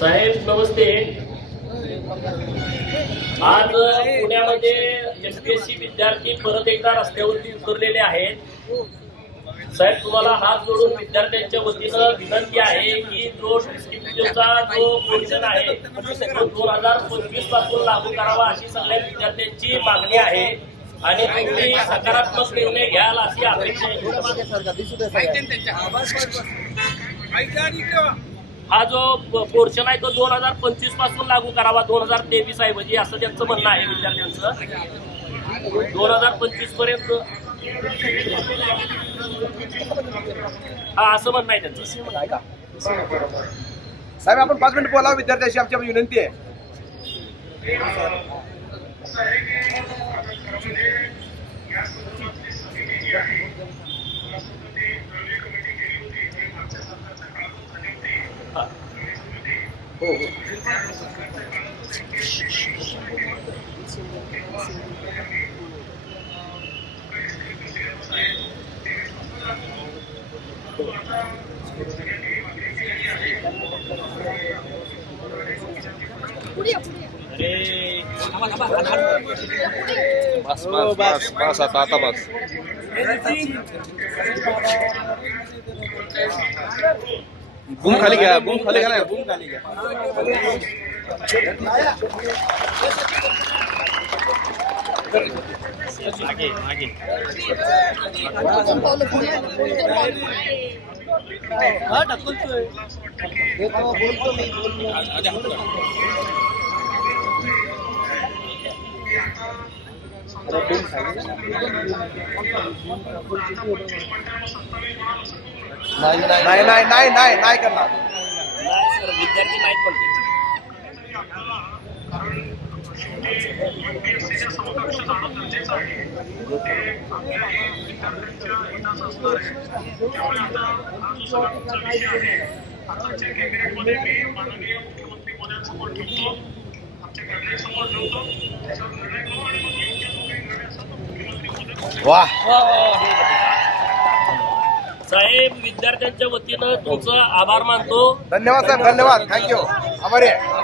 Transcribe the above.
साहेब नमस्ते. आज पुण्यामध्ये एसपीएससी विद्यार्थी परत एकदा रस्त्यावरती उतरलेले आहेत. साहेब तुम्हाला हात जोडून विद्यार्थ्यांच्या वतीनं विनंती आहे की जो डिस्क्रिप्शनचा जो प्रोव्हिजन आहे तो दोन हजार पंचवीसपासून लागू करावा अशी सगळ्या विद्यार्थ्यांची मागणी आहे. आणि तुम्ही सकारात्मक निर्णय घ्याल अशी अपेक्षा आहे. हा जो पोर्शन आहे तो दोन हजार पंचवीसपासून लागू करावा दोन हजार तेवीस आहे. म्हणजे असं त्यांचं म्हणणं आहे विद्यार्थ्यांचं. दोन हजार पंचवीसपर्यंत. हा असं म्हणणं आहे त्यांचं. साहेब आपण पाच मिनिट बोलावं विद्यार्थ्यांशी आमची विनंती आहे. Mas, mas, mas, mas, a tata, mas. Mas, tem... mas boom खाली घ्या बूम खाली घ्या बूम खाली घ्या नाही नाही नाही नाही नाही करणार विद्यार्थी नाही कॅबिनेटमध्ये मी माननीय मुख्यमंत्री मोद्यांसमोर ठेवतो. आमच्या कॅबिनेट समोर ठेवतो. त्याच्यावर वा. साहेब विद्यार्थ्यांच्या वतीनं तुमचं आभार मानतो. धन्यवाद सर. धन्यवाद. थँक्यू आभारी आहे.